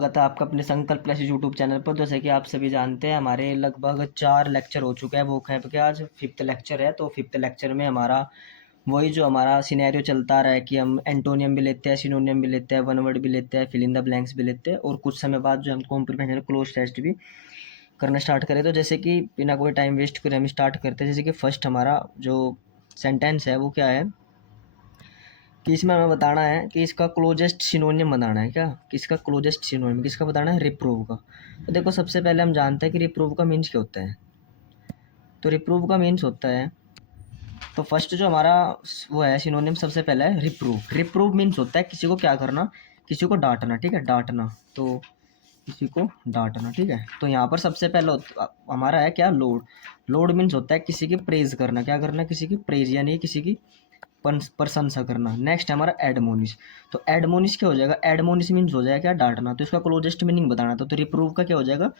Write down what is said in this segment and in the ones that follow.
स्वागत है आपका अपने संकल्प क्लासेस यूट्यूब चैनल पर। जैसे कि आप सभी जानते हैं, हमारे लगभग 4 लेक्चर हो चुके हैं। वो है कि आज 5th लेक्चर है। तो 5th लेक्चर में हमारा वही जो हमारा सिनेरियो चलता रहा है कि हम एंटोनियम भी लेते हैं, सिनोनियम भी लेते हैं, वन वर्ड भी लेते हैं, फिल इन द ब्लैंक्स भी लेते हैं, और कुछ समय बाद जो हम कॉम्प्रीहेंशन क्लोज टेस्ट भी करना स्टार्ट करें। तो जैसे कि बिना कोई टाइम वेस्ट करे हम स्टार्ट करते हैं। जैसे कि फर्स्ट हमारा जो सेंटेंस है वो क्या है कि इसमें हमें बताना है कि इसका क्लोजेस्ट सिनोनियम बताना है। क्या किसका क्लोजेस्ट सिनोनियम किसका बताना है? रिप्रूव का। तो देखो, सबसे पहले हम जानते हैं कि रिप्रूव का मीन्स क्या होता है। तो रिप्रूव का मीन्स होता है, तो फर्स्ट जो हमारा वो है सिनोनियम, सबसे पहले है रिप्रूव। रिप्रूव मीन्स होता है किसी को क्या करना, किसी को डांटना। ठीक है, डांटना। तो किसी को डांटना। ठीक है, तो यहाँ पर सबसे पहले हमारा है क्या, लोड। लोड मीन्स होता है किसी की प्रेज करना। क्या करना? किसी की प्रेज, यानी किसी की प्रशंसा करना। नेक्स्ट हमारा एडमोनिश। तो एडमोनिश क्या हो जाएगा? एडमोनिश मीन्स हो जाएगा क्या, डांटना। तो इसका क्लोजेस्ट मीनिंग बताना था, तो रिप्रूव का क्या हो जाएगा?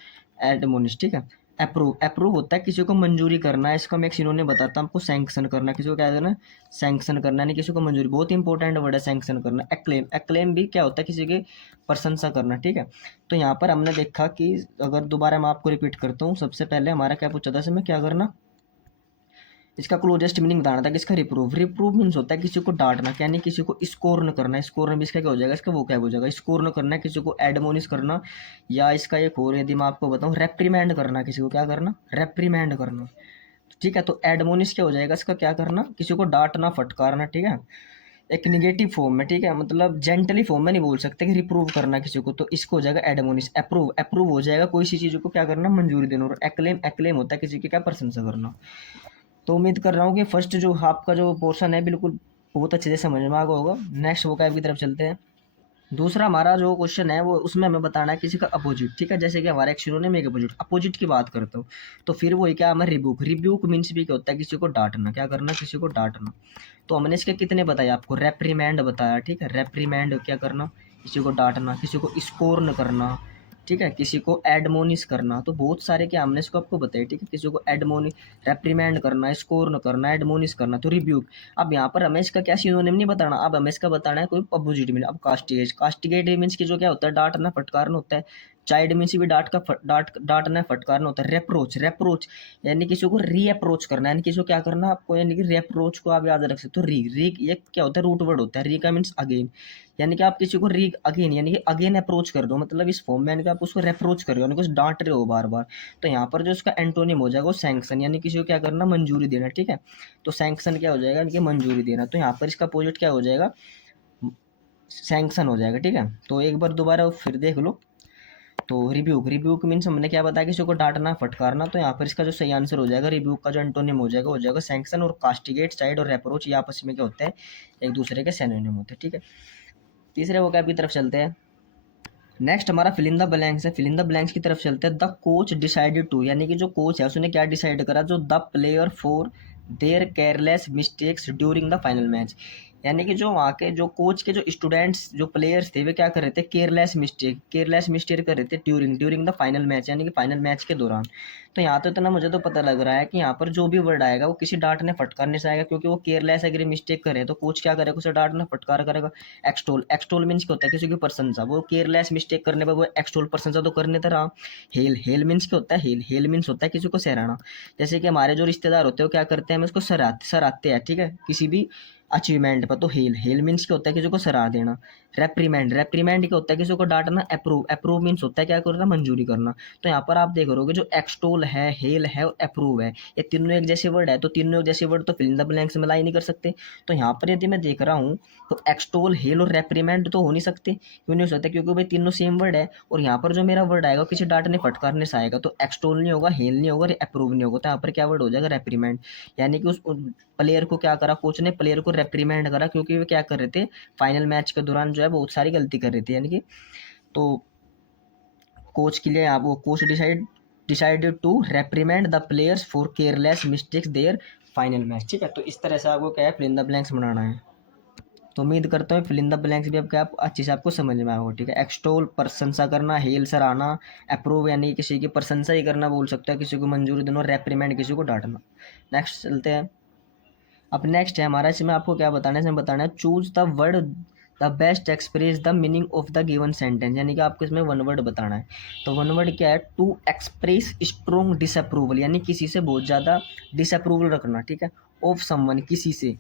एडमोनिश। ठीक है। अप्रूव, अप्रूव होता है किसी को मंजूरी करना है। इसका मैं एक सिनोनिम बताता हूँ आपको, सैंक्शन करना। किसी को क्या करना? सैंक्शन करना, यानी किसी को मंजूरी। बहुत इंपॉर्टेंट वर्ड है सैंक्शन करना। एक्लेम, एक्लेम भी क्या होता है? किसी की प्रशंसा करना। ठीक है। तो यहाँ पर हमने देखा कि अगर दोबारा मैं आपको रिपीट करता हूँ, सबसे पहले हमारा क्या पूछा था इसमें, क्या करना, इसका क्लोजेस्ट मीनिंग बताना था। किसका? रिप्रूव। रिप्रूव मीन्स होता है किसी को डांटना, यानी किसी को स्कोर न करना। स्कोर में इसका क्या हो जाएगा? इसका वो क्या हो जाएगा? स्कोर न करना, किसी को एडमोनिश करना, या इसका एक और यदि मैं आपको बताऊं, रेप्रीमेंड करना। किसी को क्या करना? रेप्रीमेंड करना। ठीक है, तो एडमोनिश क्या हो जाएगा? इसका क्या करना, किसी को डांटना, फटकारना। ठीक है, एक निगेटिव फॉर्म में। ठीक है, मतलब जेंटली फॉर्म में नहीं बोल सकते कि रिप्रूव करना किसी को, तो इसको हो जाएगा एडमोनिश। अप्रूव, अप्रूव हो जाएगा कोई सी चीज़ को क्या करना, मंजूरी देना। और एक्लेम, एक्लेम होता है किसी की क्या, प्रशंसा करना। तो उम्मीद कर रहा हूँ कि फर्स्ट जो आपका जो पोर्शन है बिल्कुल बहुत अच्छे से समझ में आ गया होगा। नेक्स्ट वोकैब की तरफ चलते हैं। दूसरा हमारा जो क्वेश्चन है वो, उसमें हमें बताना है किसी का अपोजिट। ठीक है, जैसे कि हमारा एक सिनोनिम एक अपोजिट, अपोजिट की बात करता हूँ तो फिर वही क्या, हमें रिब्यूक। रिब्यूक मीन्स भी क्या होता है? किसी को डांटना। क्या करना? किसी को डांटना। तो हमने इसके कितने बताए आपको? रेप्रीमैंड बताया। ठीक है, रेप्रीमैंड क्या करना, किसी को डांटना, किसी को स्कोर न करना। ठीक है, किसी को एडमोनिश करना। तो बहुत सारे क्या हमने इसको आपको बताए। ठीक है, किसी को एडमोनी, रेप्रीमैंड करना, स्कोर न करना, एडमोनिश करना, तो रिब्यूक। अब यहाँ पर हमें इसका क्या सिनोनिम नहीं बताना, अब हमें इसका बताना है कोई अपोजिट मीन। अब कास्टिगेट, कास्टिगेट मीन्स की जो क्या होता है, डांटना, फटकारना होता है। चाइल्ड मीन्स भी डांटना, फटकारना होता है। रेप्रोच, रेप्रोच यानी किसी को री अप्रोच करना, यानी किसी को क्या करना आपको, यानी कि री अप्रोच को आप याद रख सकते हो। री, री ये क्या होता है? रूट वर्ड होता है। री का मीन्स अगेन, यानी कि आप किसी को री अगेन, यानी कि अगेन अप्रोच कर रहे हो, मतलब इस फॉर्म में, यानी कि आप उसको रेप्रोच कर रहे हो, यानी कि डांट रहे हो बार बार। तो यहाँ पर जो उसका एंटोनिम हो जाएगा वो सैंक्शन, यानी किसी को क्या करना, मंजूरी देना। ठीक है, तो सैंक्शन क्या हो जाएगा, यानी कि मंजूरी देना। तो यहाँ पर इसका अपोजिट क्या हो जाएगा? सैंक्शन हो जाएगा। ठीक है, तो एक बार दोबारा फिर देख लो। तो रिब्यूक, रिब्यूक मीन्स हमने क्या बताया, किसी को डांटना, फटकारना। तो यहाँ पर इसका जो सही आंसर हो जाएगा, रिब्यूक का जो एंटोनिम हो जाएगा सैंक्शन। और कास्टिगेट, साइड और रेप्रोच ये आपस में क्या होते हैं, एक दूसरे के सिनोनिम होते हैं। ठीक है, तीसरे वोकैब की तरफ चलते हैं। नेक्स्ट हमारा फिल इन द ब्लैंक्स है। फिल इन द ब्लैंक्स की तरफ चलते हैं। द कोच डिसाइडेड टू, यानी कि जो कोच है उसने क्या डिसाइड करा, जो the player for their careless mistakes during the final match, यानी कि जो वहाँ के जो कोच के जो स्टूडेंट्स जो प्लेयर्स थे वे क्या कर रहे थे, केयरलेस मिस्टेक, केयरलेस मिस्टेक कर रहे थे during, during the final match, यानी कि फाइनल मैच के दौरान। तो यहाँ तो इतना मुझे तो पता लग रहा है कि यहाँ पर जो भी वर्ड आएगा वो किसी डांटने फटकारने से आएगा, क्योंकि वो केयरलेस अगर मिस्टेक करे तो कोच क्या करेगा, उसे डांटना फटकार करेगा। एक्सटोल, एक्सटोल मीन्स क्या होता है, किसी की प्रशंसा। वो केयरलेस मिस्टेक करने पर वो एक्सटोल, प्रशंसा तो करने तरह। हेल, हेल मीन्स क्या होता है? हेल, हेल मीन्स होता है किसी को सराहना। जैसे कि हमारे जो रिश्तेदार होते हैं वो क्या करते हैं, हमें उसको सराहते हैं। ठीक है, किसी भी अचीवमेंट पर। तो हेल, हेल मीन्स क्या होता है, किसी को सराह देना। रेप्रीमेंड, रेप्रीमेंड क्या होता है, किसी को डांटना। अप्रूव, अप्रूव मीन्स होता है क्या करना, मंजूरी करना। तो यहाँ पर आप देख रहे हो जो एक्सटोल है, हेल है और अप्रूव है, ये तीनों एक जैसे वर्ड है। तो तीनों एक जैसे वर्ड तो फिल इन द ब्लैंक्स में लाई नहीं कर सकते। तो यहाँ पर यदि मैं देख रहा हूँ तो एक्सटोल, हेल और रेप्रीमेंड तो हो नहीं सकते। क्यों नहीं हो सकते? क्योंकि भाई तीनों सेम वर्ड है। और यहाँ पर जो मेरा वर्ड आएगा किसी डांटने फटकारने से आएगा, तो एक्सटोल नहीं होगा, हेल नहीं होगा, अप्रूव नहीं होगा। तो यहाँ पर क्या वर्ड हो जाएगा, रेप्रीमेंड। यानी कि उस प्लेयर को क्या करा, कोच ने प्लेयर को रेप्रीमेंड करा, क्योंकि वे क्या कर रहे थे, फाइनल मैच के दौरान जो है बहुत सारी गलती कर रहे थे। यानी कि तो कोच के लिए आप वो coach decided to reprimand the players for careless mistakes their final match. ठीक है, तो इस तरह से आपको क्या है, फिल इन द ब्लैंक्स बनाना है। तो उम्मीद करता हूँ फिल इन द ब्लैंक्स भी आपके आप अच्छे से आपको समझ में आएगा। ठीक है, एक्सटोल प्रशंसा करना, हेल सराहना, अप्रूव यानी किसी की प्रशंसा ही करना बोल सकता है, किसी को मंजूरी देना, रेप्रीमेंड किसी को डांटना। नेक्स्ट चलते हैं। अब नेक्स्ट है हमारा, इसमें आपको क्या बताना है, इसमें बताना है choose the word the best express the meaning of the given sentence, यानी कि आपको इसमें वन वर्ड बताना है। तो वन वर्ड क्या है, टू एक्सप्रेस स्ट्रोंग डिसअप्रूवल, यानी किसी से बहुत ज़्यादा डिसअप्रूवल रखना, ठीक है, ऑफ समवन, किसी से,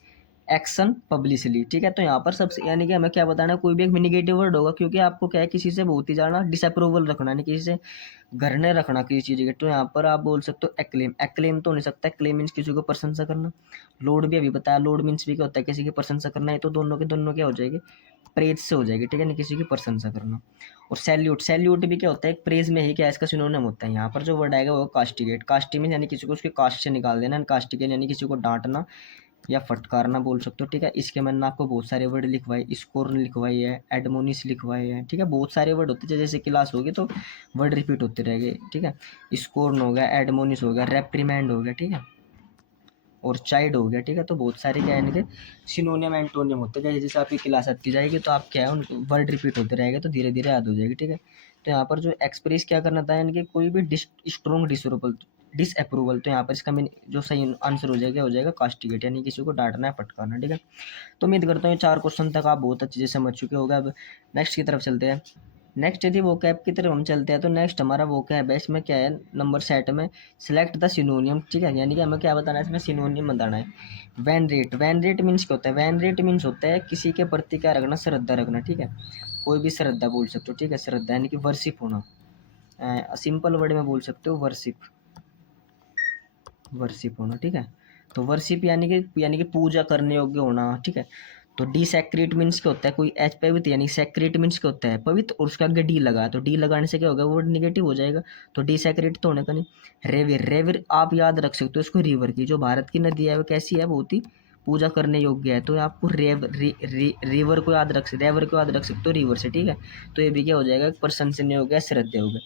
एक्शन पब्लिकली, ठीक है। तो यहाँ पर सबसे यानी कि हमें क्या बताना है, कोई भी एक निगेटिव वर्ड होगा, क्योंकि आपको क्या है किसी से बहुत ही ज़्यादा डिसअप्रूवल रखना, यानी किसी से घर ने रखना किसी चीज़ के। तो यहाँ पर आप बोल सकते हो एक्लेम, एक्लेम तो हो नहीं सकता, एक्लेम मीन्स किसी को प्रशंसा करना। लोड भी अभी बताया, लोड मीन्स भी क्या होता है, किसी की प्रशंसा करना है, तो दोनों के दोनों क्या हो जाएगी, प्रेज से हो जाएगी, ठीक है, नहीं किसी की प्रशंसा करना। और सैल्यूट, सैल्यूट भी क्या होता है, एक प्रेज में ही क्या इसका सिनोनिम होता है। यहाँ पर जो वर्ड आएगा वो कास्टिगेट, कास्टिगेट यानी किसी को उसके कास्ट से निकाल देना, कास्टिगेट यानी किसी को डांटना या फटकारना बोल सकते हो, ठीक है। इसके मैंने आपको बहुत सारे वर्ड लिखवाए, स्कोर लिखवाई है, एडमोनिस लिखवाए हैं, ठीक है, बहुत सारे वर्ड होते हैं, जैसे क्लास होगी तो वर्ड रिपीट होते रहेंगे, ठीक है। स्कोर्न हो गया, एडमोनिस हो गया, रेप्रीमेंड हो गया, ठीक है, और चाइल्ड हो गया, ठीक है। तो बहुत सारे क्या है इनके सिनोनियम एंटोनियम होते हैं, जैसे जैसे आपकी क्लास आती जाएगी तो आप क्या है उनके वर्ड रिपीट होते रहेंगे, तो धीरे धीरे याद हो जाएगी, ठीक है। तो यहाँ पर जो एक्सप्रेस क्या करना था, इनके कोई भी स्ट्रोंग डिसअप्रूवल, तो यहाँ पर इसका जो सही आंसर हो जाएगा कास्टिगेट, यानी किसी को डांटना है, फटकारना, ठीक है। तो उम्मीद करता हूँ ये 4 क्वेश्चन तक आप बहुत अच्छे से समझ चुके होंगे। अब नेक्स्ट की तरफ चलते हैं। नेक्स्ट यदि वो कैब की तरफ हम चलते हैं, तो नेक्स्ट हमारा वो कैब है, इसमें क्या है नंबर सेट में सिलेक्ट द सिनोनियम, ठीक है, यानी कि हमें क्या बताना है, इसमें सिनोनियम बताना है। Venerate, venerate means क्या होता है, वैन रेट मीन्स होता है किसी के प्रति क्या रखना, श्रद्धा रखना, ठीक है, कोई भी श्रद्धा बोल सकते हो, ठीक है, श्रद्धा यानी कि वर्शिप होना, सिंपल वर्ड में बोल सकते हो वर्शिप, वर्शिप होना, ठीक है। तो वर्शिप यानी कि पूजा करने योग्य होना, ठीक है। तो डी सैक्रेट मीन्स क्या होता है, कोई एच पवित्र, यानी सैक्रेट मीन्स क्या होता है, पवित्र, और उसका आगे डी लगा, तो डी लगाने से क्या होगा, वर्ड निगेटिव हो जाएगा, तो डी सैक्रेट तो होने का नहीं। रेविर, रेविर आप याद रख सकते हो इसको, रिवर की, जो भारत की नदी है वो कैसी है, बहुत ही पूजा करने योग्य है, तो आपको रिवर को याद रेवर को याद रख सकते हो रिवर से, ठीक है। तो ये भी क्या हो जाएगा, प्रशंसनीय हो गया, श्रद्धेय हो गया।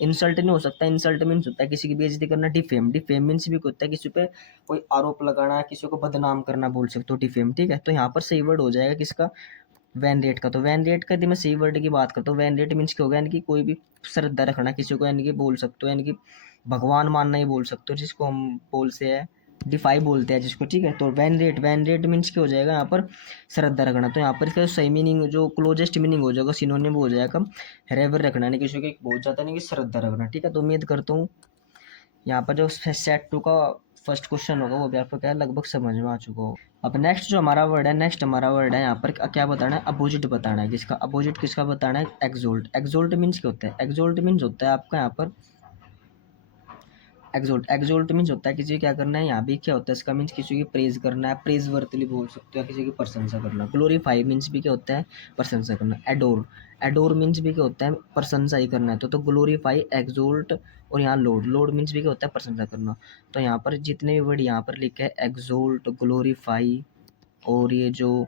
इंसल्ट नहीं हो सकता, इंसल्ट मीन्स होता है किसी की बेइज्जती करना, डिफेम, डिफेम मीन्स भी होता है किसी पे कोई आरोप लगाना, किसी को बदनाम करना बोल सकते हो, डिफेम, ठीक है। तो यहाँ पर सही वर्ड हो जाएगा किसका, वैन रेट का। तो वैन रेट का यदि मैं सही वर्ड की बात करता हूँ, वैन रेट मीन्स क्या होगा, यानी कि कोई भी श्रद्धा रखना किसी को, यानी कि बोल सकते हो, यानी कि भगवान मानना ही बोल सकते हो, जिसको हम बोलते हैं डिफाई बोलते हैं जिसको, ठीक है। तो venerate, venerate means क्या हो जाएगा यहाँ पर, श्रद्धा रखना। तो यहाँ पर इसका जो सही मीनिंग, जो क्लोजेस्ट मीनिंग हो जाएगा, सिनोनिम हो जाएगा रेवर रखना, यानी किसी को बहुत ज़्यादा नहीं कि श्रद्धा रखना, ठीक है। तो उम्मीद करता हूँ यहाँ पर जो सेट 2 का फर्स्ट क्वेश्चन होगा वो भी आपको क्या है लगभग समझ में आ चुका हो। अब नेक्स्ट जो हमारा वर्ड है, नेक्स्ट हमारा वर्ड है यहाँ पर क्या बताना है, अपोजिट बताना है, किसका अपोजिट, किसका बताना है, एक्सोल्ट। एक्सोल्ट मीन्स क्या होता है, एक्सोल्ट मीन्स होता है आपका यहाँ पर एक्सोल्ट, एक्सोल्ट मीन्स होता है किसी को क्या करना है, यहाँ भी क्या होता है इसका मीन्स किसी की प्रेज करना है, प्रेज वर्थली बोल सकते हो, किसी की प्रशंसा करना। ग्लोरीफाई मीन्स भी क्या होता है, प्रशंसा करना। एडोर, एडोर मीन्स भी क्या होता है, प्रशंसा ही करना है। तो ग्लोरीफाई, एक्सोल्ट, और यहाँ लोड, लोड मीन्स भी क्या होता है, प्रशंसा करना। तो यहाँ पर जितने भी वर्ड यहाँ पर लिखे हैं, एक्सोल्ट, ग्लोरीफाई, और ये जो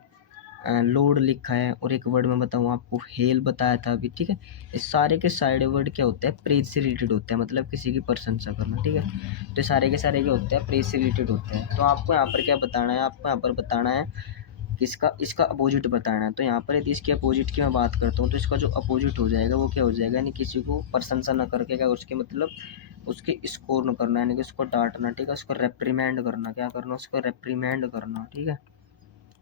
लोड लिखा है, और एक वर्ड मैं बताऊँ आपको, हेल बताया था अभी, ठीक है। ये सारे के सारे वर्ड क्या होते हैं, प्रेज से रिलेटेड होते हैं, मतलब किसी की प्रशंसा करना, ठीक है। तो सारे के सारे क्या होते हैं, प्रेज से रिलेटेड होते हैं। तो आपको यहाँ पर क्या बताना है, आपको यहाँ पर बताना है किसका, इसका अपोजिट बताना है। तो यहाँ पर यदि इसके अपोजिट की मैं बात करता हूँ, तो इसका जो अपोजिट हो जाएगा वो क्या हो जाएगा, यानी किसी को प्रशंसा न करके क्या, उसके मतलब उसके स्कोर न करना, यानी कि उसको डांटना, ठीक है, उसको रेप्रीमेंड करना, क्या करना, उसको रेप्रीमेंड करना, ठीक है।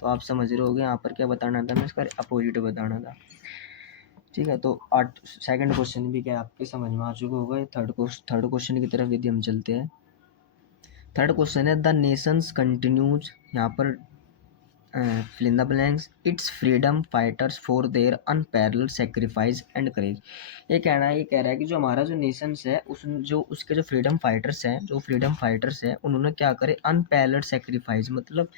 तो आप समझ रहे होगे यहाँ पर क्या बताना था, मैं इसका अपोजिट बताना था, ठीक है। तो आठ सेकंड क्वेश्चन भी क्या आपके समझ में आ चुका होगा। थर्ड क्वेश्चन की तरफ यदि हम चलते हैं, थर्ड क्वेश्चन है द नेशंस कंटिन्यूज, यहाँ पर fill in the blanks, its freedom fighters for their unparallel sacrifice and courage. ये कहना है, ये कह रहा है कि जो हमारा जो नेशंस है, उस जो उसके जो फ्रीडम फाइटर्स हैं, जो फ्रीडम फाइटर्स हैं, उन्होंने क्या करे, अनपैरेलल सेक्रीफाइस, मतलब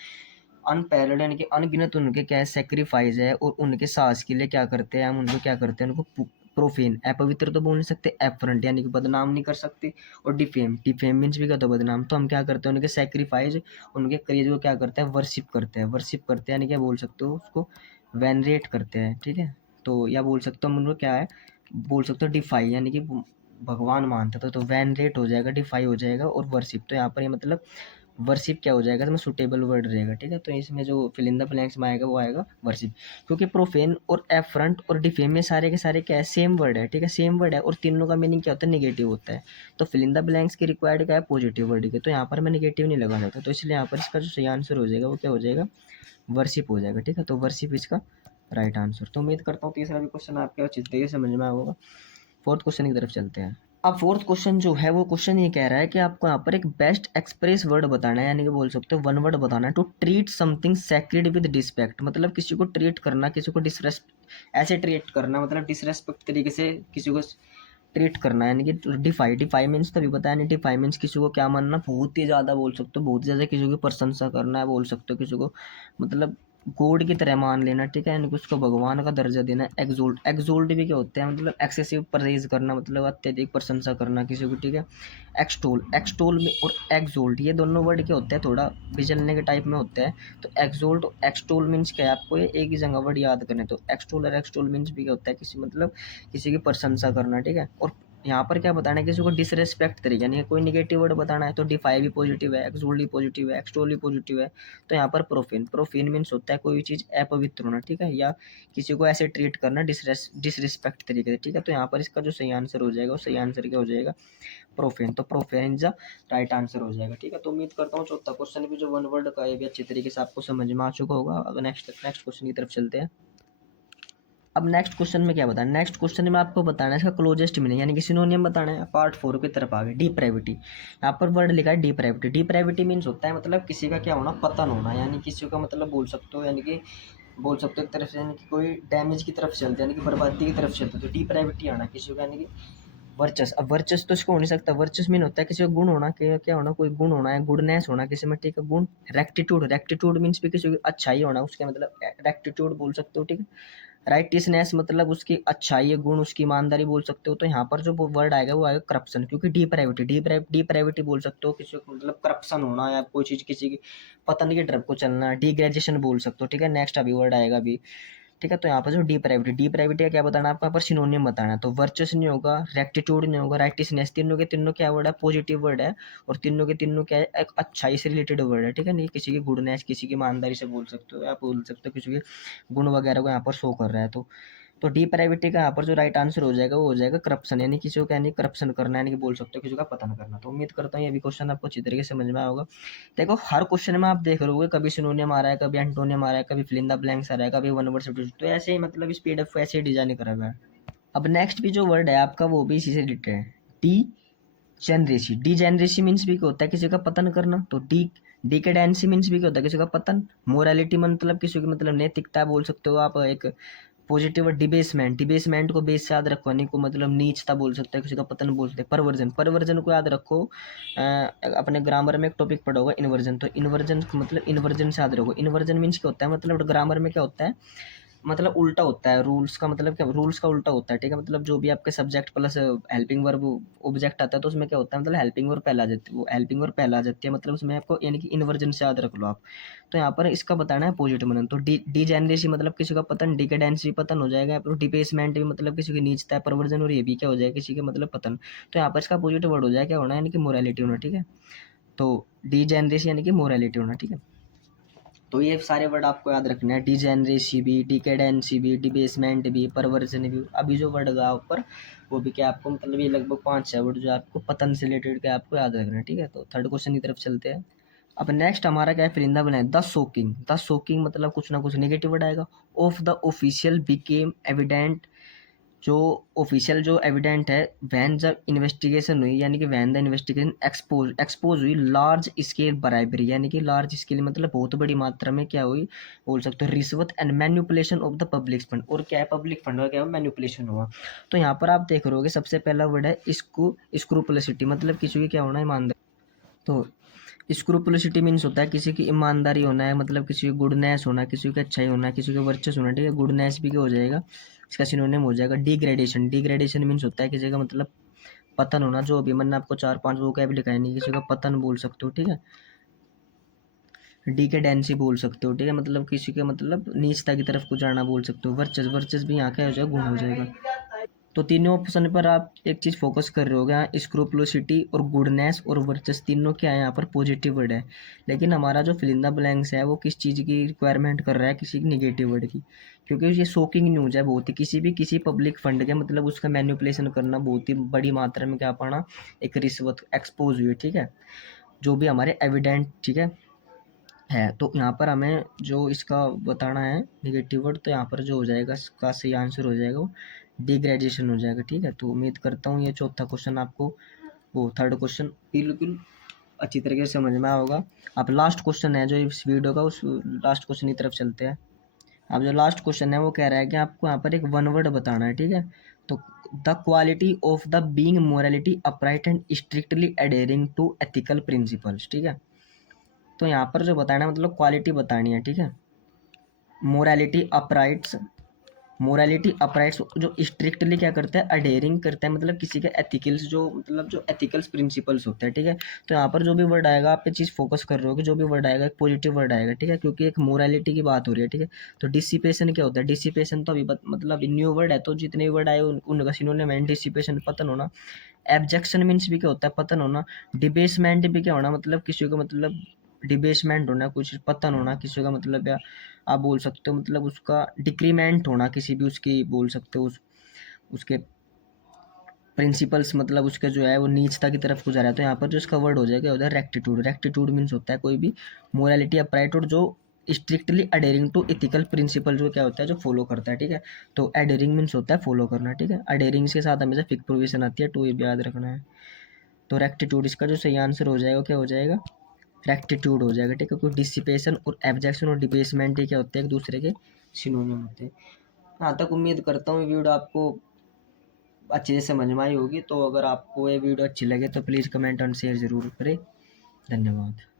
अनपैरेड यानी कि अनगिनत उनके क्या है सेक्रीफाइस है, और उनके साहस के लिए क्या करते हैं हम, उनको क्या करते हैं, उनको प्रोफेन, अपवित्र तो बोल नहीं सकते, एफरंट यानी कि बदनाम नहीं कर सकते, और डिफेम, डिफेम मीन्स भी क्या होता है, बदनाम। तो हम क्या करते हैं, उनके सेक्रीफाइस, उनके करेज को क्या करते हैं, वर्शिप करते हैं, वर्शिप करते हैं, यानी क्या बोल सकते हो उसको, वेनरेट करते हैं, ठीक है। तो या बोल सकते हो हम उनको क्या है, बोल सकते हो डिफाई, यानी कि भगवान मानते थे, तो वेनरेट हो जाएगा, डिफाई हो जाएगा, और वर्शिप। तो यहाँ पर ये मतलब वर्शिप क्या हो जाएगा, इसमें सुटेबल वर्ड रहेगा, ठीक है। तो इसमें जो फिल इन द ब्लैंक्स में आएगा वो आएगा वर्शिप, क्योंकि प्रोफेन और एफरंट और डिफेम में सारे के सारे क्या है, सेम वर्ड है, ठीक है, सेम वर्ड है, और तीनों का मीनिंग क्या होता है, नेगेटिव होता है। तो फिल इन द ब्लैंक्स की रिक्वायर्ड क्या है, पॉजिटिव वर्ड की, तो यहाँ पर मैं नेगेटिव नहीं लगा सकता, तो इसलिए यहाँ पर इसका जो सही आंसर हो जाएगा वो क्या हो जाएगा, वर्शिप हो जाएगा, ठीक है। तो वर्शिप इसका राइट आंसर। तो उम्मीद करता हूँ तीसरा भी क्वेश्चन आपके अच्छी तरीके से समझ में आया होगा। फोर्थ क्वेश्चन की तरफ चलते हैं। अब फोर्थ क्वेश्चन जो है वो क्वेश्चन ये कह रहा है कि आपको यहाँ पर एक बेस्ट एक्सप्रेस वर्ड बताना है, यानी कि बोल सकते हो वन वर्ड बताना है, to treat something sacred with disrespect. मतलब किसी को ट्रीट करना, किसी को ऐसे ट्रीट करना, मतलब डिसरेस्पेक्ट तरीके से किसी को ट्रीट करना, यानी कि डिफाई। डिफाई मीन्स तभी बताया नहीं, डिफाई मीन्स किसी को क्या मानना, बहुत ही ज़्यादा बोल सकते हो, बहुत ज़्यादा किसी की प्रशंसा करना है, बोल सकते हो किसी को मतलब गॉड की तरह मान लेना, ठीक है, यानी कि उसको भगवान का दर्जा देना। एक्सोल्ट, एक्सोल्ट भी क्या होते हैं, मतलब एक्सेसिव प्रेज करना, मतलब अत्यधिक प्रशंसा करना किसी को, ठीक है। एक्सटोल, एक्सटोल में और एक्सोल्ट ये दोनों वर्ड क्या होते हैं, थोड़ा विचलने के टाइप में होते हैं। तो एक्सोल्ट एक्सटोल मीन्स क्या है, आपको ये एक ही जगह वर्ड याद करने। तो एक्सटोल और एक्सटोल मीन्स भी क्या होता है, किसी मतलब किसी की प्रशंसा करना, ठीक है। और यहाँ पर क्या बताना है, किसी को डिसरेस्पेक्ट तरीके, यानी कोई निगेटिव वर्ड बताना है तो डिफाई भी पॉजिटिव है, एक्सोल्ट भी पॉजिटिव है, एक्सटोल भी पॉजिटिव है। तो यहाँ पर प्रोफेन, प्रोफेन मीन्स होता है कोई भी चीज़ अपवित्र होना, ठीक है, या किसी को ऐसे ट्रीट करना डिसरिस्पेक्ट तरीके से, ठीक है। तो यहाँ पर इसका जो सही आंसर हो जाएगा, वो सही आंसर क्या हो जाएगा, प्रोफेन। तो profane is the right answer हो जाएगा, ठीक है। तो उम्मीद करता हूँ चौथा क्वेश्चन भी जो वन वर्ड का ये भी अच्छी तरीके से आपको समझ में आ चुका होगा। अब नेक्स्ट क्वेश्चन की तरफ चलते हैं। अब नेक्स्ट क्वेश्चन में क्या बताना है, नेक्स्ट क्वेश्चन में आपको बताना है इसका क्लोजेस्ट मीनिंग, यानी कि सिनोनियम बताना है। पार्ट 4 की तरफ आ गए, डीप्रेविटी। यहाँ पर वर्ड लिखा है डीप्रेविटी। डीप्रेविटी मीन्स होता है मतलब किसी का क्या होना, पतन होना, यानी किसी का मतलब बोल सकते हो, यानी कि बोल सकते हो एक तरफ से, यानी कि कोई डैमेज की तरफ चलते हैं, यानी कि बर्बादी की तरफ चलते, तो डीप्रेविटी आना किसी का, यानी कि वर्चस। अब वर्चस तो इसको हो नहीं सकता, वर्चस मीन होता है किसी का गुण होना, क्या होना, कोई गुण होना है, गुडनेस होना किसी में, ठीक है, गुण। रेक्टिट्यूड, रेक्टिट्यूड मीन्स भी किसी की अच्छाई होना, उसके मतलब रेक्टिट्यूड बोल सकते हो, ठीक है। राइटियसनेस मतलब उसकी अच्छाई, गुण, उसकी ईमानदारी बोल सकते हो। तो यहाँ पर जो वर्ड आएगा वो आएगा करप्शन, क्योंकि डीप्राइविटी, डीप्राइविटी बोल सकते हो किसी को मतलब करप्शन होना, या कोई चीज़ किसी की पतन की तरफ को चलना, डिग्रेडेशन बोल सकते हो, ठीक है। नेक्स्ट अभी वर्ड आएगा अभी, ठीक है। तो यहाँ पर जो डी प्राइविटी का क्या बताना है आपको, यहाँ पर सिनोनियम बताना है। तो वर्चस नहीं होगा, रेक्टिट्यूड नहीं होगा, राइटियसनेस, तीनों के तीनों क्या वर्ड है, पॉजिटिव वर्ड है। और तीनों के तीनों क्या है, एक अच्छाई से रिलेटेड वर्ड है, ठीक है। नहीं किसी की गुडनेस, किसी की ईमानदारी से बोल सकते हो, आप बोल सकते हो किसी के गुण वगैरह को यहाँ पर शो कर रहा है। तो डी प्राइविटी का यहाँ पर जो राइट आंसर हो जाएगा वो हो जाएगा करप्शन, यानी किसी को क्या नहीं करप्शन करना, यानी कि बोल सकते हो किसी का पतन करना। तो उम्मीद करता हूँ ये भी क्वेश्चन आपको अच्छी तरीके से समझ में आया होगा। देखो हर क्वेश्चन में आप देख रहे होगे कभी सिनोनियम आ रहा है, कभी एंटोनियम आ रहा है, कभी फिल इन द ब्लैंक्स आ रहा है, कभी वन वर्ड सब्स्टिट्यूट, तो ऐसे ही मतलब इस पीडीएफ को ऐसे ही डिजाइन करा हुआ है। अब नेक्स्ट भी जो वर्ड है आपका वो भी इसी से रिलेटेड है, डी जेनरेसी। डी जेनरेसी मीन्स भी क्या होता है, किसी का पतन करना। तो डिकेडेंसी मीन्स भी क्या होता है, किसी का पतन। मोरालिटी मतलब किसी की मतलब नैतिकता बोल सकते हो आप। एक पॉजिटिव डिबेसमेंट, डिबेसमेंट को बेस से याद रखो, यानी को मतलब नीचता बोल सकते हैं, किसी का पतन बोल सकते हैं। परवर्जन, परवर्जन को याद रखो, अपने ग्रामर में एक टॉपिक पढ़ा होगा इन्वर्जन, तो इन्वर्जन मतलब इन्वर्जन से याद रखो। इन्वर्जन मीन्स क्या होता है, मतलब ग्रामर में क्या होता है, मतलब उल्टा होता है रूल्स का, मतलब क्या रूल्स का उल्टा होता है, ठीक है। मतलब जो भी आपके subject plus helping verb object आता है तो उसमें क्या होता है, मतलब हेल्पिंग वर्ब पहला आ जाती है, वो हेल्पिंग वर्ब पहला आ जाती है, मतलब उसमें आपको यानी कि इन्वर्जन से याद रख लो आप। तो यहाँ पर इसका बताना है पॉजिटिव मनन। तो डिजेनरेसी मतलब किसी का पतन, डिकेडेंस भी पतन हो जाएगा, फिर डिबेसमेंट भी मतलब किसी की नीचता है, परवर्जन और ये भी क्या हो जाएगा, किसी के मतलब पतन। तो यहाँ पर इसका पॉजिटिव वर्ड हो जाएगा क्या होना, यानी कि मोरालिटी होना, ठीक है। तो डिजेनरेसी यानी कि मोरालिटी होना, ठीक है। तो ये सारे वर्ड आपको याद रखने हैं, डिजेनरेसी भी, डिकेडेंसी भी, डिबेसमेंट भी, परवर्जन भी। अभी जो वर्ड गा ऊपर वो भी क्या आपको मतलब ये लगभग 5-6 वर्ड जो आपको पतन से रिलेटेड क्या आपको याद रखना है, ठीक है। तो थर्ड क्वेश्चन की तरफ चलते हैं। अब नेक्स्ट हमारा क्या है, फिरिंदा बनाए द सोकिंग। द सोकिंग मतलब कुछ ना कुछ नेगेटिव वर्ड आएगा। Of the official became evident, जो ऑफिशियल जो एविडेंट है, वैन जब इन्वेस्टिगेशन हुई, यानी कि वैन द इन्वेस्टिगेशन एक्सपोज हुई लार्ज स्केल बराबरी, यानी कि लार्ज स्केल मतलब बहुत बड़ी मात्रा में क्या हुई, बोल सकते हो रिश्वत and manipulation of the public fund. और क्या है, पब्लिक फंड का क्या मैन्युपुलेशन हुआ। तो यहाँ पर आप देख रहे होगे सबसे पहला वर्ड है इसको स्क्रूपुलसिटी, मतलब किसी की क्या होना, ईमानदार। तो स्क्रूपुलसिटी मीन्स होता है किसी की ईमानदारी होना है, मतलब किसी की गुडनेस होना, किसी की अच्छाई होना, किसी का वर्चस्व होना, ठीक है। गुडनेस भी क्या हो जाएगा, इसका सिनोनिम हो जाएगा डिग्रेडेशन। डिग्रेडेशन मीन्स होता है किसी का मतलब पतन होना, जो अभी मैंने आपको 4-5 वो क्या भी लिखा है, नहीं किसी का पतन बोल सकते हो, ठीक है। डिकेडेंसी बोल सकते हो, ठीक है, मतलब किसी के मतलब नीचता की तरफ को जाना बोल सकते हो। वर्चस, वर्चस भी यहाँ क्या हो जाएगा, गुण हो जाएगा। तो तीनों ऑप्शन पर आप एक चीज़ फोकस कर रहे होगे, यहाँ स्क्रूपुलोसिटी और गुडनेस और वर्चस तीनों क्या है, यहाँ पर पॉजिटिव वर्ड है। लेकिन हमारा जो फिलिंदा ब्लैंक्स है वो किस चीज़ की रिक्वायरमेंट कर रहा है, किसी की निगेटिव वर्ड की। क्योंकि ये शॉकिंग न्यूज़ है बहुत ही, किसी पब्लिक फंड के मतलब उसका मैनिपुलेशन करना, बहुत ही बड़ी मात्रा में क्या पाना, एक रिश्वत एक्सपोज हुई, ठीक है। जो भी हमारे एविडेंट, ठीक है, है। तो यहाँ पर हमें जो इसका बताना है नेगेटिव वर्ड, तो यहाँ पर जो हो जाएगा इसका सही आंसर हो जाएगा वो डिग्रेडेशन हो जाएगा। ठीक है, तो उम्मीद करता हूँ ये चौथा क्वेश्चन आपको, वो थर्ड क्वेश्चन बिल्कुल अच्छी तरीके से समझ में आया होगा। अब लास्ट क्वेश्चन है जो इस वीडियो का, उस लास्ट क्वेश्चन की तरफ चलते हैं। अब जो लास्ट क्वेश्चन है वो कह रहा है कि आपको यहाँ पर एक वन वर्ड बताना है। ठीक है, तो the quality of the being morality upright and strictly adhering to ethical principles. ठीक है, तो यहाँ पर जो बताना है मतलब क्वालिटी बतानी है। ठीक है, मोरालिटी अपराइट्स, मोरालिटी अपराइट्स जो स्ट्रिक्टली क्या करता है, अडेयरिंग करता है, मतलब किसी के एथिकल्स जो, मतलब जो एथिकल्स प्रिंसिपल्स होते हैं। ठीक है, तो यहाँ पर जो भी वर्ड आएगा आप ये चीज़ फोकस कर रहे हो कि जो भी वर्ड आएगा एक पॉजिटिव वर्ड आएगा। ठीक है, क्योंकि एक मोरालिटी की बात हो रही है। ठीक है, तो डिसिपेशन क्या होता है, डिसिपेशन तो अभी मतलब न्यू वर्ड है, तो जितने भी वर्ड आए उनका सिनोनिम है डिसिपेशन, पतन होना। एब्जेक्शन मीन्स भी क्या होता है, पतन होना। डिबेसमेंट भी क्या होना, मतलब किसी का मतलब डिबेसमेंट होना, कुछ पतन होना किसी का मतलब, या आप बोल सकते हो मतलब उसका डिक्रीमेंट होना, किसी भी उसकी बोल सकते हो उसके प्रिंसिपल्स, मतलब उसका जो है वो नीचता की तरफ को जा रहा है। तो यहाँ पर जो इसका वर्ड हो जाएगा उधर रेक्टिट्यूड। रेक्टिट्यूड मीन्स होता है कोई भी मोरालिटी अपराइट और जो strictly adhering to ethical principal जो क्या होता है, जो फॉलो करता है। ठीक है, तो अडेरिंग मीन्स होता है फॉलो करना। ठीक है, अडेरिंग के साथ हमेशा फिक्स प्रोविजन आती है, तो ये भी याद रखना है। तो रेक्टिट्यूड इसका जो सही आंसर हो जाएगा क्या हो जाएगा, रेक्टिट्यूड हो जाएगा। ठीक है, क्योंकि डिसिपेशन और एब्जेक्शन और डिबेसमेंट ही क्या होते हैं, एक दूसरे के सिनोनिम होते हैं। यहाँ तक उम्मीद करता हूँ वीडियो आपको अच्छे से समझ में आई होगी। तो अगर आपको ये वीडियो अच्छी लगे तो प्लीज़ कमेंट और शेयर ज़रूर करें। धन्यवाद।